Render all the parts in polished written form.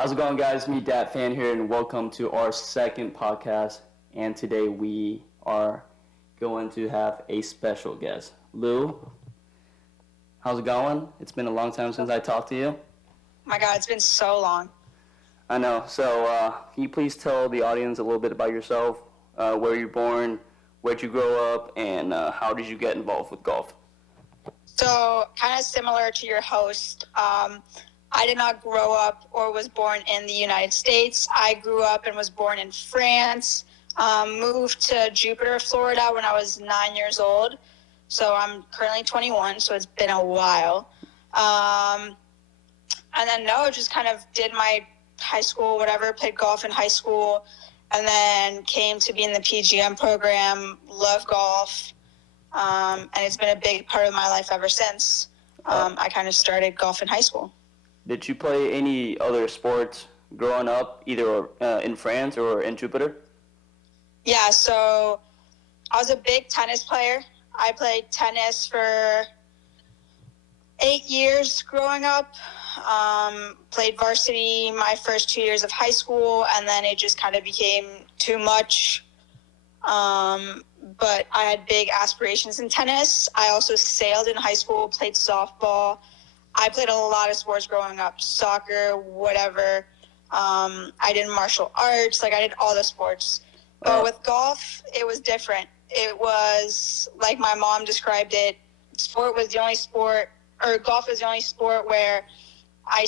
How's it going, guys? Me, Dat Fan here, and welcome to our second podcast. And today we are going to have a special guest. Lou, how's it going? It's been a long time since I talked to you. My God, it's been so long. I know. So, can you please tell the audience a little bit about yourself, where you're born, where'd you grow up, and how did you get involved with golf? So, kind of similar to your host, I did not grow up or was born in the United States. I grew up and was born in France. Moved to Jupiter, Florida when I was 9 years old. So I'm currently 21, so it's been a while. And then, just kind of did my high school, whatever, played golf in high school, and then came to be in the PGM program, love golf, and it's been a big part of my life ever since. I kind of started golf in high school. Did you play any other sports growing up, either in France or in Jupiter? Yeah, so I was a big tennis player. I played tennis for 8 years growing up. Played varsity my first 2 years of high school, and then it just kind of became too much. But I had big aspirations in tennis. I also sailed in high school, played softball. I played a lot of sports growing up, soccer, whatever. I did martial arts, I did all the sports. But with golf, it was different. It was, like my mom described it, golf was the only sport where I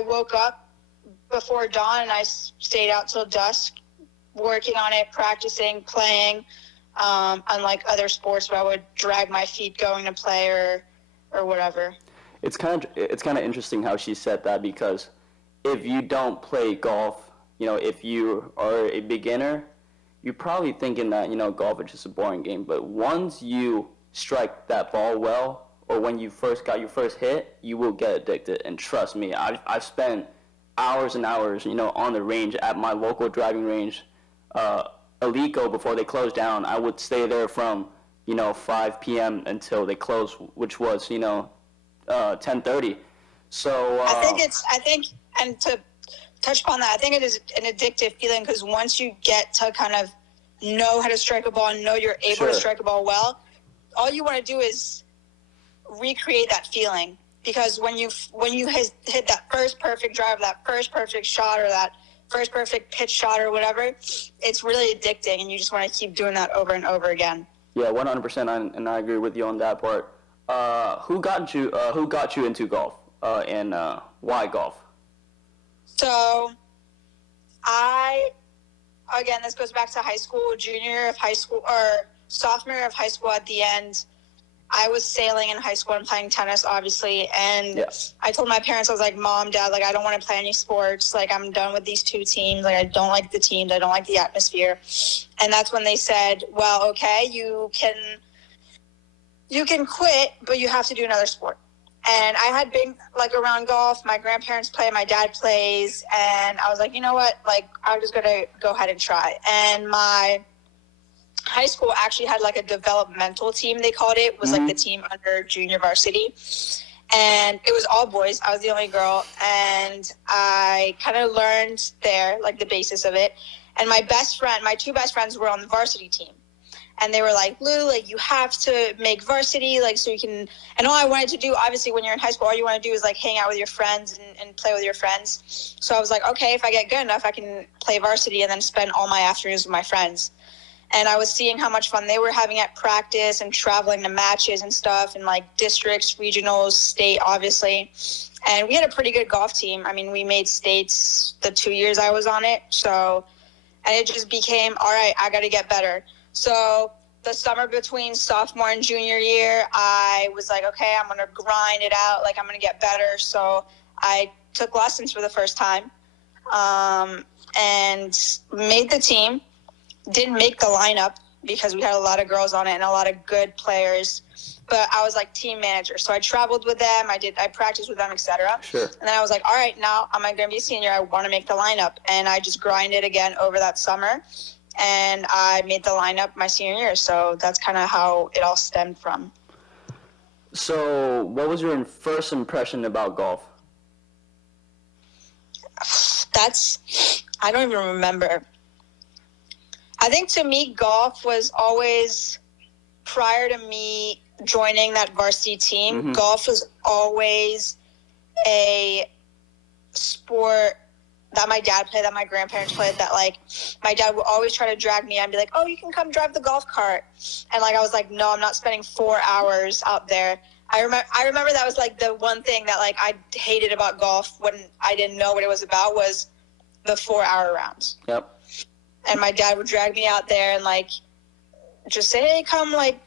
woke up before dawn and I stayed out till dusk, working on it, practicing, playing. Unlike other sports where I would drag my feet going to play or whatever. It's kind of interesting how she said that, because if you don't play golf, if you are a beginner, you're probably thinking that, golf is just a boring game. But once you strike that ball well, or when you first got your first hit, you will get addicted. And trust me, I've spent hours and hours, on the range at my local driving range, Alico, before they closed down. I would stay there from, 5 p.m. until they closed, which was, 10:30. So I think, and to touch upon that, I think it is an addictive feeling, because once you get to kind of know how to strike a ball and know you're able to strike a ball well, all you want to do is recreate that feeling. Because when you hit that first perfect drive, that first perfect shot, or that first perfect pitch shot or whatever, it's really addicting, and you just want to keep doing that over and over again. Yeah, 100%, and I agree with you on that part. Who got you into golf, and why golf? So, this goes back to high school, junior year of high school, or sophomore year of high school at the end. I was sailing in high school and playing tennis, obviously, and I told my parents, I was like, Mom, Dad, I don't want to play any sports. I'm done with these two teams. I don't like the teams. I don't like the atmosphere. And that's when they said, well, okay, you can quit, but you have to do another sport. And I had been around golf. My grandparents play, my dad plays, and I was like, you know what? I'm just gonna go ahead and try. And my high school actually had a developmental team, they called it. It was the team under junior varsity, and it was all boys. I was the only girl, and I kind of learned there the basis of it. And my two best friends were on the varsity team. And they were like, Lou, you have to make varsity, so you can, and all I wanted to do, obviously, when you're in high school, all you want to do is, hang out with your friends and play with your friends. So I was like, okay, if I get good enough, I can play varsity and then spend all my afternoons with my friends. And I was seeing how much fun they were having at practice and traveling to matches and stuff, and, districts, regionals, state, obviously. And we had a pretty good golf team. I mean, we made states the 2 years I was on it. So, and it just became, all right, I got to get better. So the summer between sophomore and junior year, I was like, okay, I'm going to grind it out. I'm going to get better. So I took lessons for the first time, and made the team. Didn't make the lineup because we had a lot of girls on it and a lot of good players. But I was team manager. So I traveled with them. I practiced with them, etc. Sure. And then I was like, all right, now I'm going to be a senior. I want to make the lineup. And I just grinded again over that summer. And I made the lineup my senior year. So that's kind of how it all stemmed from. So what was your first impression about golf? I don't even remember. I think to me, golf was always, prior to me joining that varsity team, golf was always a sport that my dad played, that my grandparents played, that like my dad would always try to drag me and be like, oh, you can come drive the golf cart. And like I was like, no, I'm not spending 4 hours out there. I remember that was like the one thing that like I hated about golf when I didn't know what it was about, was the 4-hour rounds. Yep. And my dad would drag me out there and like just say, hey, come like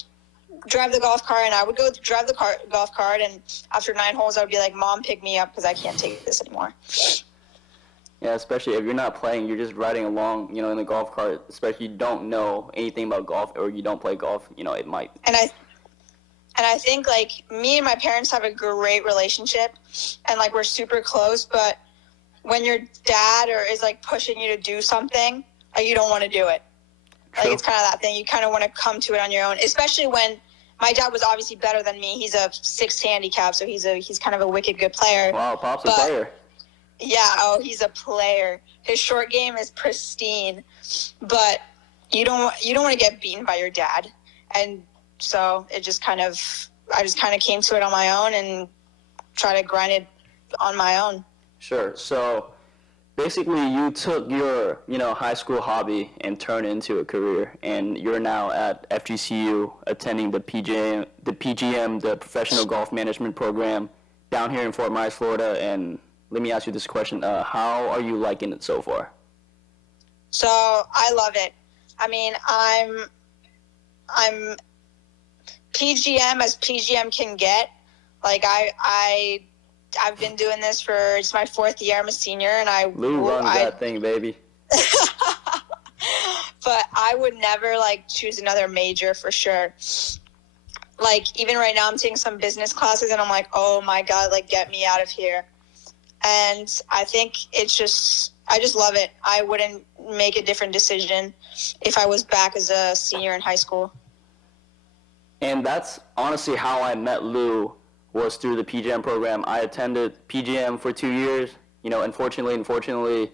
drive the golf cart. And I would go drive the golf cart. And after 9 holes, I would be like, Mom, pick me up because I can't take this anymore. Yeah, especially if you're not playing, you're just riding along, in the golf cart, especially you don't know anything about golf or you don't play golf, it might. And I think like me and my parents have a great relationship and like we're super close, but when your dad is like pushing you to do something, like you don't want to do it. True. Like it's kind of that thing. You kind of want to come to it on your own, especially when my dad was obviously better than me. He's a 6 handicap, so he's kind of a wicked good player. Wow, Pop's a player. Yeah, he's a player. His short game is pristine, but you don't want to get beaten by your dad. And so I just kind of came to it on my own and try to grind it on my own. Sure. So basically you took your, high school hobby and turned it into a career, and you're now at FGCU attending the PGM, the Professional Golf Management Program down here in Fort Myers, Florida. And let me ask you this question. How are you liking it so far? So I love it. I mean, I'm PGM as PGM can get. Like I've been doing this it's my 4th year. I'm a senior, and Lou runs that thing, baby. But I would never like choose another major for sure. Like even right now, I'm taking some business classes, and I'm like, oh my god, like get me out of here. And I think I just love it. I wouldn't make a different decision if I was back as a senior in high school. And that's honestly how I met Lou, was through the PGM program. I attended PGM for 2 years. Unfortunately,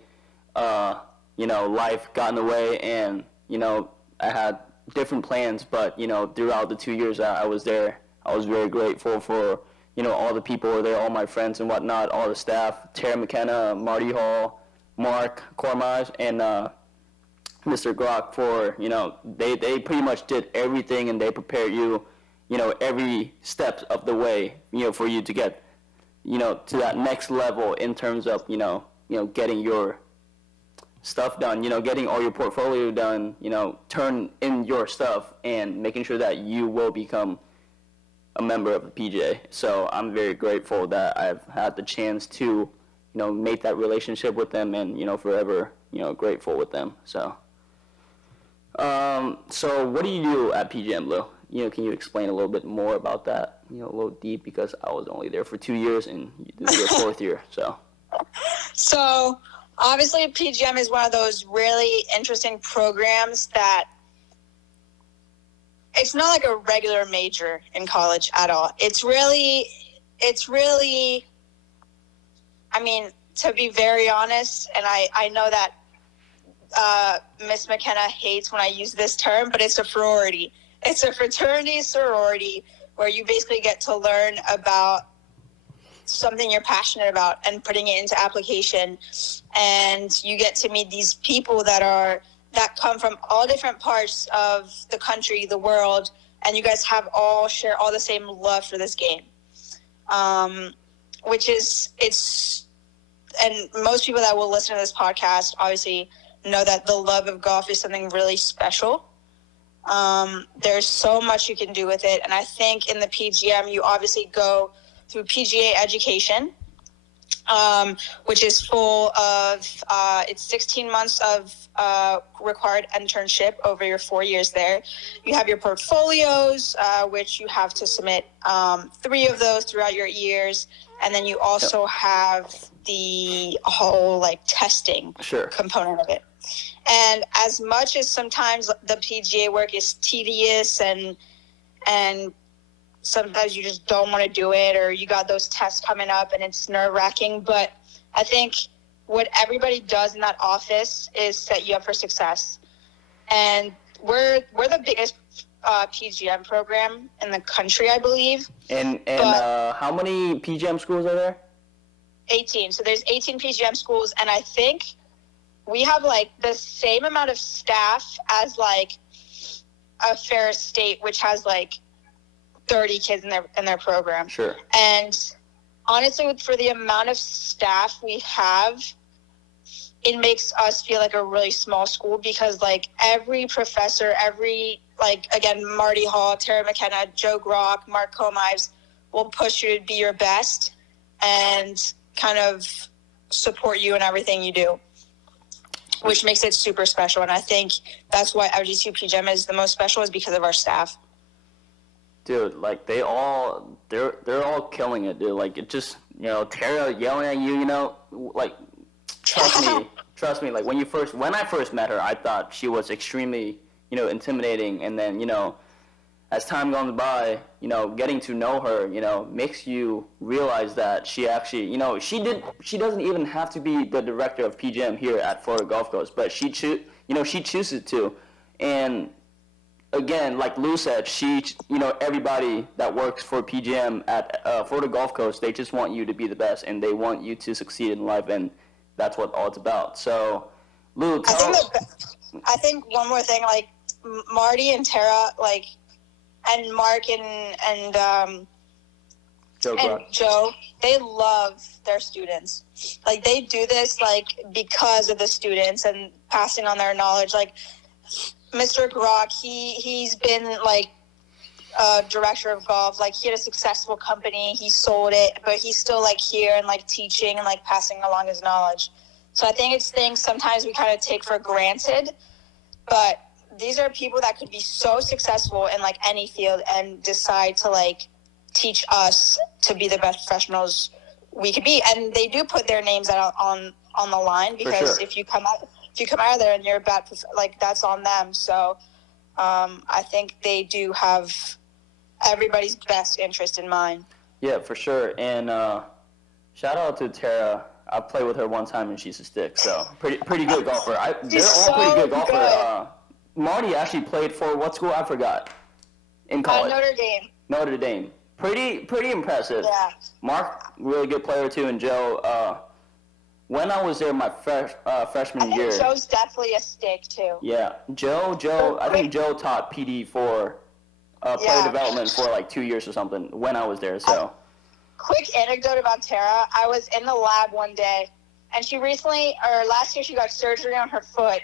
life got in the way, and, I had different plans. But, throughout the 2 years I was there, I was very grateful for, all the people who were there, all my friends and whatnot, all the staff, Tara McKenna, Marty Hall, Mark Cormage, and Mr. Glock for, they pretty much did everything, and they prepared you, every step of the way, for you to get, to that next level in terms of, getting your stuff done, getting all your portfolio done, turn in your stuff and making sure that you will become a member of the PGA. So I'm very grateful that I've had the chance to, make that relationship with them, and, forever, grateful with them. So what do you do at PGM, Lou? Can you explain a little bit more about that? A little deep, because I was only there for 2 years and this is your 4th year. So obviously PGM is one of those really interesting programs that it's not like a regular major in college at all. It's really, I mean, to be very honest, and I know that Miss McKenna hates when I use this term, but it's a sorority. It's a fraternity sorority where you basically get to learn about something you're passionate about and putting it into application. And you get to meet these people that come from all different parts of the country, the world, and you guys share all the same love for this game. And most people that will listen to this podcast obviously know that the love of golf is something really special. There's so much you can do with it. And I think in the PGM, you obviously go through PGA education, which is full of, it's 16 months of required internship over your 4 years there. You have your portfolios, which you have to submit 3 of those throughout your years. And then you also have the whole testing component of it. And as much as sometimes the PGA work is tedious and sometimes you just don't want to do it, or you got those tests coming up and it's nerve-wracking, but I think what everybody does in that office is set you up for success. And we're the biggest PGM program in the country, I believe. And how many PGM schools are there? 18. So there's 18 PGM schools, and I think we have like the same amount of staff as like a Ferris State, which has like 30 kids in their program. Sure. And honestly, for the amount of staff we have, it makes us feel like a really small school, because like every professor, like again, Marty Hall, Tara McKenna, Joe Grock, Mark Comives will push you to be your best and kind of support you in everything you do, which makes it super special. And I think that's why FGCU PGM is the most special, is because of our staff. Dude, like they're all killing it, dude. Like it just, Tara yelling at you, like trust me. Like when I first met her, I thought she was extremely, intimidating, and then, as time goes by, getting to know her, makes you realize that she actually, she doesn't even have to be the director of PGM here at Florida Gulf Coast, but she chooses to. And again, like Lou said, everybody that works for PGM at Florida Gulf Coast, they just want you to be the best, and they want you to succeed in life, and that's what all it's about. So, Lou, I think one more thing, like Marty and Tara, like, and Mark and Joe, they love their students. Like they do this like because of the students and passing on their knowledge. Like Mr. Grock, he's been like a director of golf. Like he had a successful company, he sold it, but he's still like here and like teaching and like passing along his knowledge. So I think it's things sometimes we kind of take for granted, but these are people that could be so successful in like any field and decide to like teach us to be the best professionals we could be. And they do put their names out on the line, because if you come out of there and you're a bad, like that's on them. So I think they do have everybody's best interest in mind. Yeah, for sure. And shout out to Tara. I played with her one time and she's a stick. So pretty good golfer. They're all pretty good golfer. Marty actually played for what school? I forgot. In college. Notre Dame. Pretty impressive. Yeah. Mark, really good player too, and Joe. When I was there my freshman year. I think Joe's definitely a stick too. Yeah, Joe. I think Joe taught PD for player development for like 2 years or something when I was there. So. Quick anecdote about Tara. I was in the lab one day, and she last year she got surgery on her foot.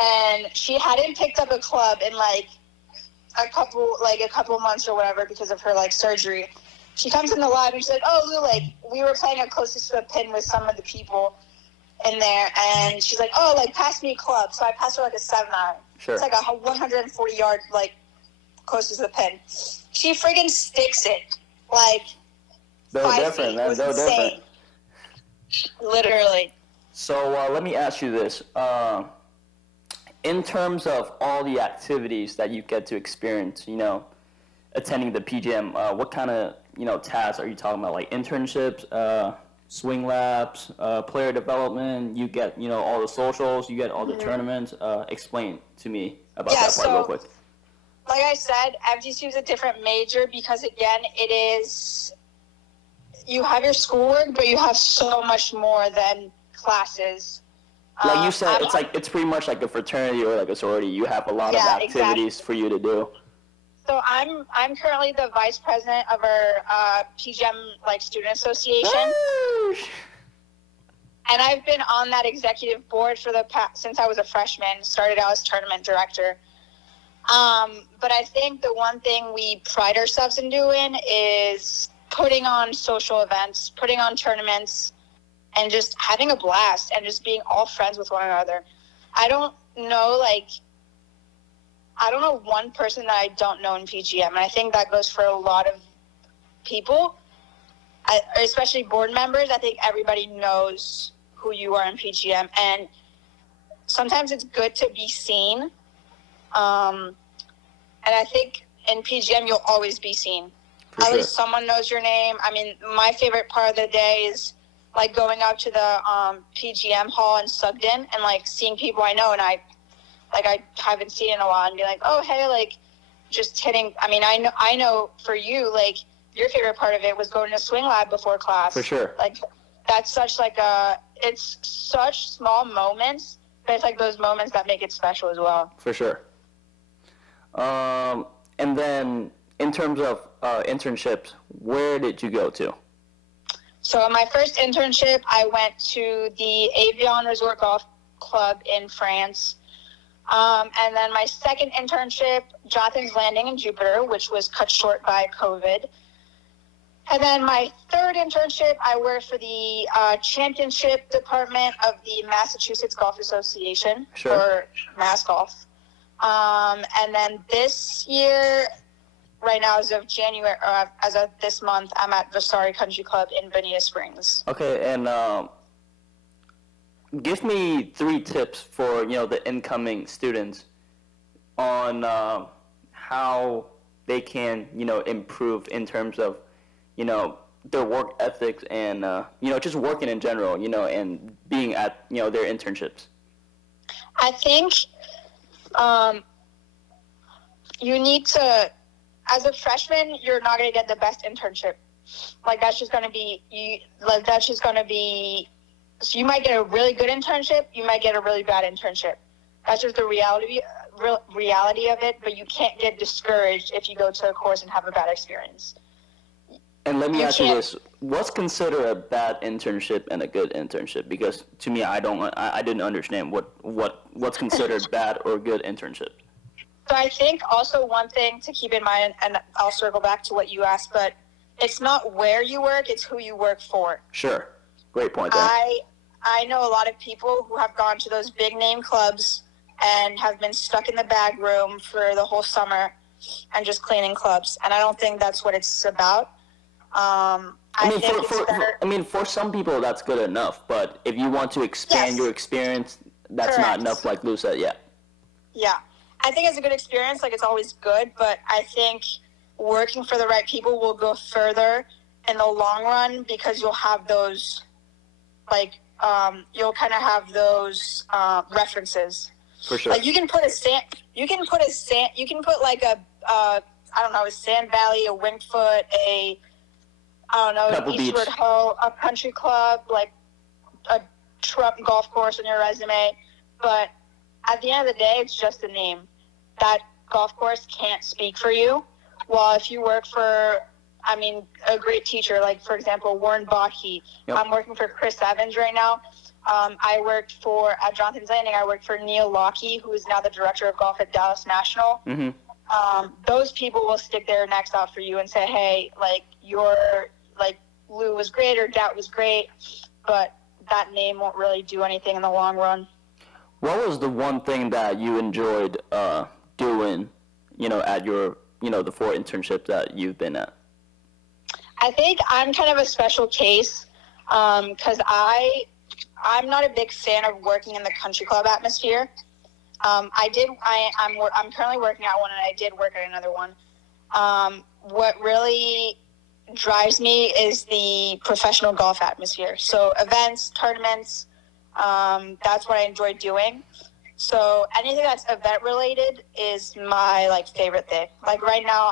And she hadn't picked up a club in like a couple months or whatever because of her like surgery. She comes in the lab and she's like, "Oh, Lou, like we were playing at closest to a pin with some of the people in there," and she's like, "Oh, like pass me a club." So I passed her like a 7-iron. Sure. It's like a 140 yard like closest to the pin. She friggin' sticks it like. They're different, man. They're different. Literally. So let me ask you this. In terms of all the activities that you get to experience, attending the PGM, what kind of, tasks are you talking about? Like internships, swing laps, player development, you get, all the socials, you get all the tournaments. Explain to me about that part real quick. Like I said, FGCU is a different major because, again, it is, you have your schoolwork, but you have so much more than classes. Like you said, it's pretty much like a fraternity or like a sorority. You have a lot of activities for you to do. So I'm currently the vice president of our PGM like student association, and I've been on that executive board for since I was a freshman. Started out as tournament director. But I think the one thing we pride ourselves in doing is putting on social events, putting on tournaments, and just having a blast and just being all friends with one another. I don't know one person that I don't know in PGM, and I think that goes for a lot of people, especially board members. I think everybody knows who you are in PGM, and sometimes it's good to be seen. And I think in PGM, you'll always be seen. At least someone knows your name. I mean, my favorite part of the day is like going out to the PGM hall in Sugden and like seeing people I know and I haven't seen in a while and be like, oh hey, like just hitting. I mean, I know for you, like your favorite part of it was going to swing lab before class. For sure. Like that's such like it's such small moments, but it's like those moments that make it special as well. For sure. And then in terms of internships, where did you go to? So my first internship, I went to the Avion Resort Golf Club in France. And then my second internship, Jonathan's Landing in Jupiter, which was cut short by COVID. And then my third internship, I worked for the championship department of the Massachusetts Golf Association for Mass Golf. And then this year, right now, as of January, as of this month, I'm at Vasari Country Club in Bonita Springs. Okay, and give me 3 tips for the incoming students on how they can improve in terms of their work ethics and just working in general and being at their internships. I think you need to, as a freshman, you're not going to get the best internship. Like that's just going to be so you might get a really good internship, you might get a really bad internship. That's just the reality of it, but you can't get discouraged if you go to a course and have a bad experience. And let me ask you this, what's considered a bad internship and a good internship? Because to me, I didn't understand what's considered bad or good internship. So I think also one thing to keep in mind, and I'll circle back to what you asked, but it's not where you work, it's who you work for. Sure. Great point there. I know a lot of people who have gone to those big name clubs and have been stuck in the bag room for the whole summer and just cleaning clubs. And I don't think that's what it's about. For some people that's good enough, but if you want to expand your experience, that's not enough, like Lou said. Yeah, I think it's a good experience, like it's always good, but I think working for the right people will go further in the long run because you'll have those you'll kind of have those references. For sure. Like you can put like a I don't know, a Sand Valley, a Wingfoot, an Eastward Ho, a country club, like a Trump golf course on your resume. But at the end of the day, it's just a name. That golf course can't speak for you. Well, if you work for, a great teacher, like, for example, Warren Botke. Yep. I'm working for Chris Evans right now. I worked at Jonathan's Landing, I worked for Neil Lockie, who is now the director of golf at Dallas National. Mm-hmm. Those people will stick their necks out for you and say, hey, Lou was great or Dat was great, but that name won't really do anything in the long run. What was the one thing that you enjoyed doing, at your, the 4 internships that you've been at? I think I'm kind of a special case because I'm not a big fan of working in the country club atmosphere. I'm currently working at one, and I did work at another one. What really drives me is the professional golf atmosphere. So events, tournaments, that's what I enjoy doing. So anything that's event related is my favorite thing. Like right now,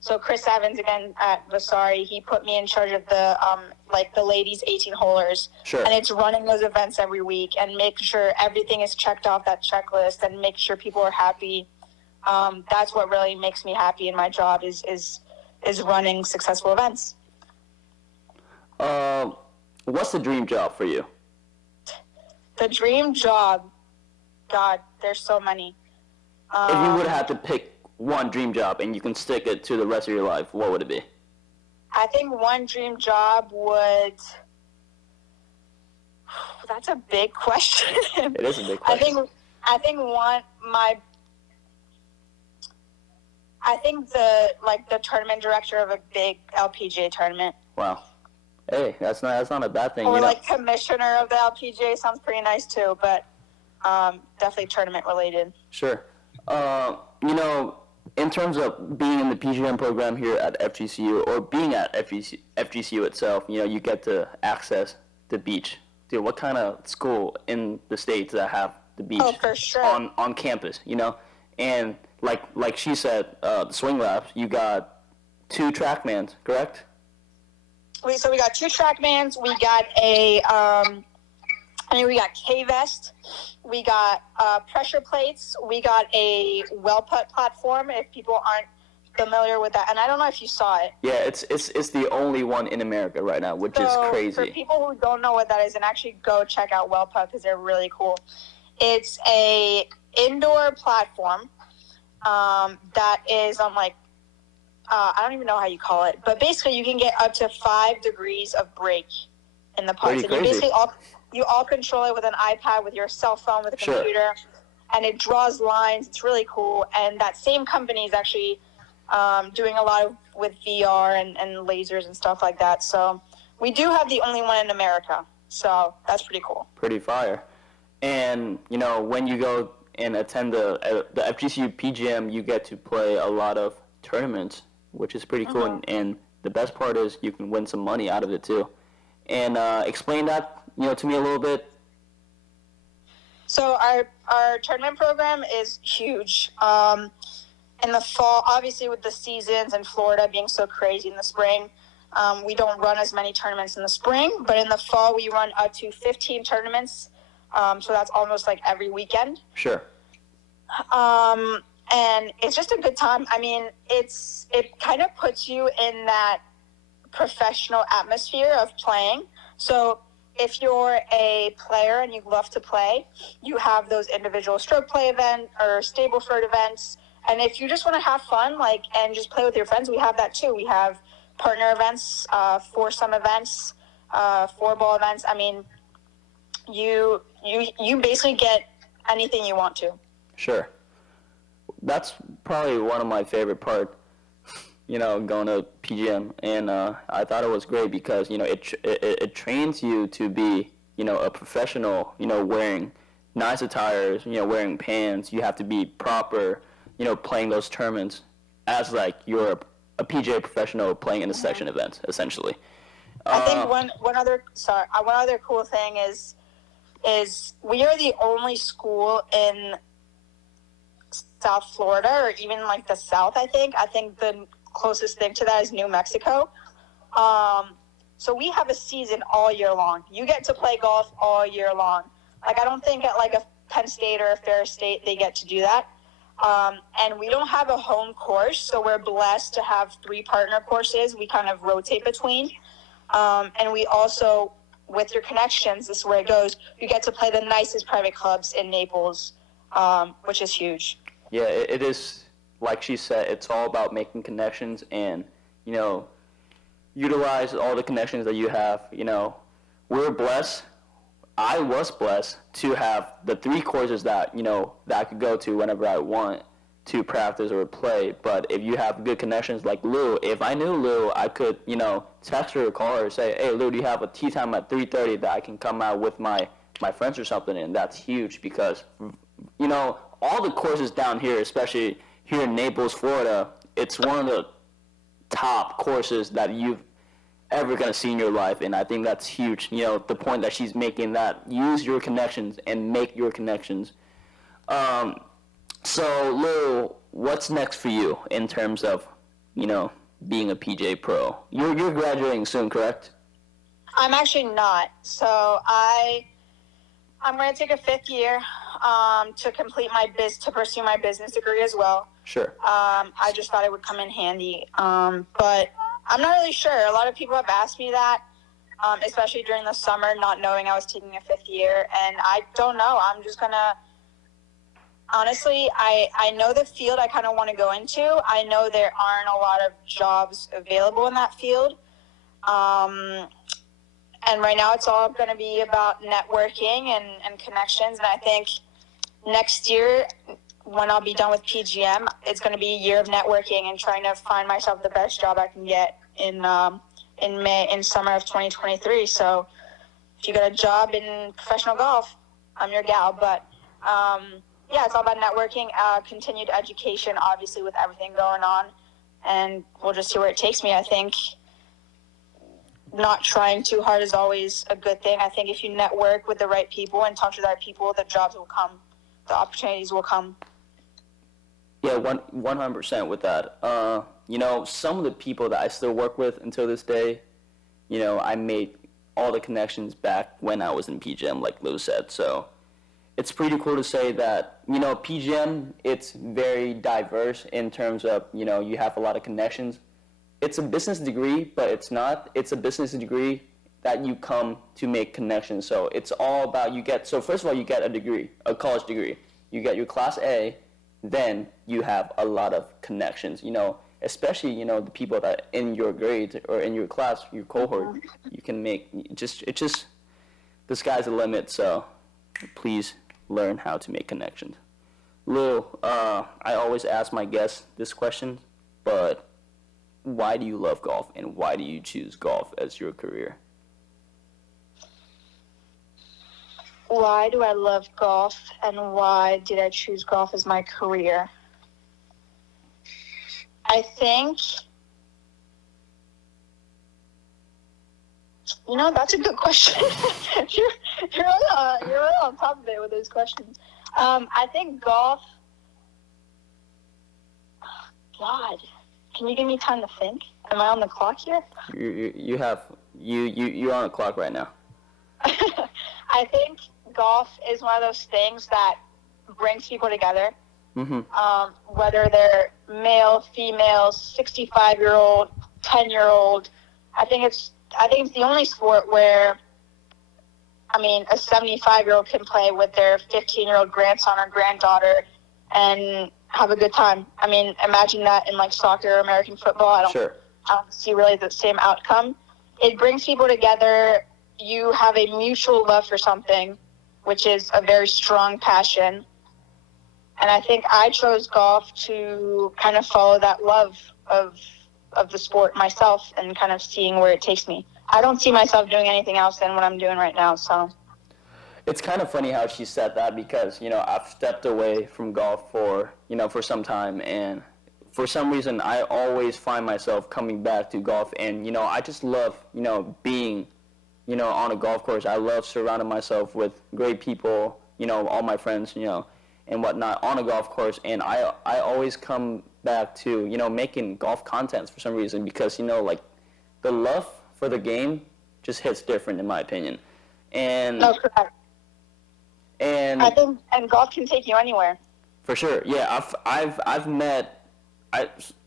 so Chris Evans again at Vasari, he put me in charge of the ladies 18-holers. Sure. And it's running those events every week and making sure everything is checked off that checklist and make sure people are happy. That's what really makes me happy in my job is running successful events. What's the dream job for you? The dream job, God, there's so many. If you would have to pick one dream job and you can stick it to the rest of your life, what would it be? I think one dream job would... That's a big question. It is a big question. I think the tournament director of a big LPGA tournament. Wow. Hey, that's not a bad thing. Or commissioner of the LPGA sounds pretty nice too, but definitely tournament related. Sure. in terms of being in the PGM program here at FGCU or being at FGCU itself, you get to access the beach. Dude, what kind of school in the States that have the beach for sure. on campus, And like she said, the swing laps, you got 2 TrackMans, correct? So we got 2 TrackMans. We got we got K-Vest. We got pressure plates. We got a well put platform, if people aren't familiar with that. And I don't know if you saw it. Yeah, it's the only one in America right now, which is crazy. For people who don't know what that is, and actually go check out well put because they're really cool. It's a indoor platform that is on I don't even know how you call it, but basically you can get up to 5 degrees of break in the putts. And you all control it with an iPad, with your cell phone, with a computer, and it draws lines. It's really cool. And that same company is actually doing a lot with VR and lasers and stuff like that. So we do have the only one in America. So that's pretty cool. Pretty fire. And, when you go and attend the FGCU PGM, you get to play a lot of tournaments, which is pretty cool. And the best part is you can win some money out of it too. And explain that, to me a little bit. So our tournament program is huge. In the fall, obviously with the seasons in Florida being so crazy in the spring, we don't run as many tournaments in the spring. But in the fall, we run up to 15 tournaments. So that's almost like every weekend. Sure. And it's just a good time. I mean, it kind of puts you in that professional atmosphere of playing. So if you're a player and you love to play, you have those individual stroke play event or Stableford events. And if you just want to have fun, and just play with your friends, we have that too. We have partner events, foursome events, 4-ball events. I mean, you basically get anything you want to. Sure. That's probably one of my favorite parts, going to PGM. And I thought it was great because, it trains you to be, a professional, wearing nice attires, wearing pants. You have to be proper, playing those tournaments as, you're a PGA professional playing in a section event, essentially. I think one other cool thing is we are the only school in South Florida, or even the South. I think the closest thing to that is New Mexico. So we have a season all year long. You get to play golf all year long. I don't think at a Penn State or a Ferris State they get to do that. And we don't have a home course, so we're blessed to have 3 partner courses we kind of rotate between. And we also, with your connections, this is where it goes, you get to play the nicest private clubs in Naples, which is huge. Yeah, it is, like she said, it's all about making connections and, utilize all the connections that you have. We're blessed. I was blessed to have the 3 courses that, that I could go to whenever I want to practice or play. But if you have good connections like Lou, if I knew Lou, I could, text her or call her and say, hey, Lou, do you have a tea time at 3:30 that I can come out with my friends or something? And that's huge because, all the courses down here, especially here in Naples, Florida, it's one of the top courses that you've ever going to see in your life. And I think that's huge. The point that she's making, that use your connections and make your connections. So, Lou, what's next for you in terms of, being a PGA pro? You're graduating soon, correct? I'm actually not. So I'm going to take a 5th year to complete to pursue my business degree as well. Sure. I just thought it would come in handy. But I'm not really sure. A lot of people have asked me that, especially during the summer, not knowing I was taking a 5th year. And I don't know. I'm just going to, honestly, I know the field I kind of want to go into. I know there aren't a lot of jobs available in that field. And right now it's all going to be about networking and connections. And I think next year, when I'll be done with PGM, it's going to be a year of networking and trying to find myself the best job I can get in summer of 2023. So if you got a job in professional golf, I'm your gal. But yeah, it's all about networking, continued education, obviously, with everything going on. And we'll just see where it takes me. I think not trying too hard is always a good thing. I think if you network with the right people and talk to the right people, the jobs will come, the opportunities will come. Yeah, 100% with that. Some of the people that I still work with until this day, I made all the connections back when I was in PGM, like Lou said. So it's pretty cool to say that, PGM, it's very diverse in terms of, you have a lot of connections. It's a business degree, but it's not. It's a business degree that you come to make connections. So it's all about so first of all, you get a degree, a college degree. You get your Class A, then you have a lot of connections, especially, the people that in your grade or in your class, your cohort, you can make, the sky's the limit, so please learn how to make connections. Lou, I always ask my guests this question, but why do you love golf and why do you choose golf as your career? Why do I love golf and why did I choose golf as my career? I think, that's a good question. you're really on top of it with those questions. I think golf, God, can you give me time to think? Am I on the clock here? You're on the clock right now. I think golf is one of those things that brings people together. Mm-hmm. Whether they're male, female, 65-year-old, 10-year-old, I think it's the only sport where, a 75-year-old can play with their 15-year-old grandson or granddaughter and have a good time. Imagine that in like soccer or American football. I don't see really the same outcome. It brings people together. You have a mutual love for something, which is a very strong passion. And I think I chose golf to kind of follow that love of the sport myself and kind of seeing where it takes me. I don't see myself doing anything else than what I'm doing right now, so. It's kind of funny how she said that because, I've stepped away from golf for some time, and for some reason I always find myself coming back to golf, and, I just love, being, on a golf course. I love surrounding myself with great people, all my friends, and whatnot on a golf course, and I always come back to, making golf contents for some reason because, like, the love for the game just hits different in my opinion. And no, correct. And I think golf can take you anywhere. For sure, yeah. I've met,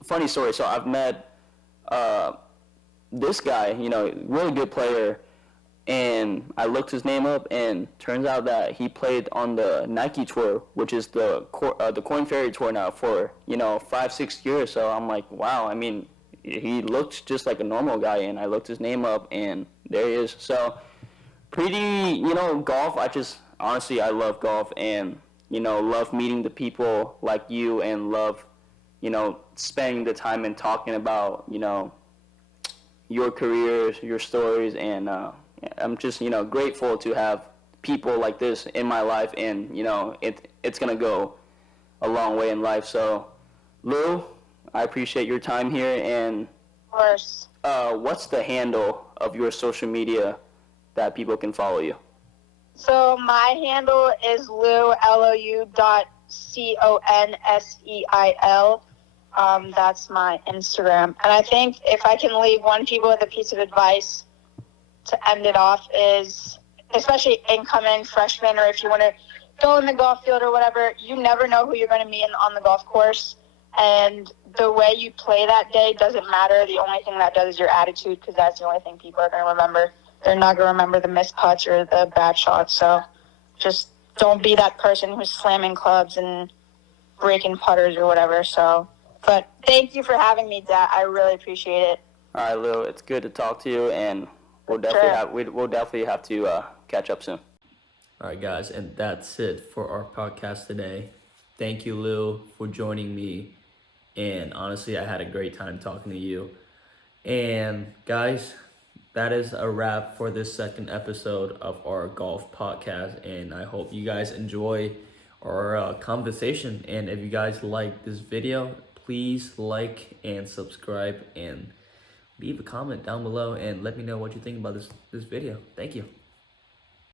funny story. So I've met this guy, really good player, and I looked his name up, and turns out that he played on the Nike Tour, which is the Korn Ferry Tour now for 5-6 years. So I'm like, wow. He looked just like a normal guy, and I looked his name up, and there he is. So pretty, golf. Honestly, I love golf and, love meeting the people like you and love, spending the time and talking about, your careers, your stories. And I'm just, grateful to have people like this in my life. And, it's going to go a long way in life. So, Lou, I appreciate your time here. And of course. What's the handle of your social media that people can follow you? So my handle is lou.conseil. That's my Instagram. And I think if I can leave one people with a piece of advice to end it off is, especially incoming freshmen, or if you want to go in the golf field or whatever, you never know who you're going to meet on the golf course. And the way you play that day doesn't matter. The only thing that does is your attitude, because that's the only thing people are going to remember. They're not going to remember the missed putts or the bad shots. So just don't be that person who's slamming clubs and breaking putters or whatever. So, but thank you for having me, Dad. I really appreciate it. All right, Lou, it's good to talk to you, and we'll definitely have to catch up soon. All right, guys, and that's it for our podcast today. Thank you, Lou, for joining me. And honestly, I had a great time talking to you. And guys, that is a wrap for this second episode of our golf podcast. And I hope you guys enjoy our conversation. And if you guys like this video, please like and subscribe and leave a comment down below and let me know what you think about this video. Thank you.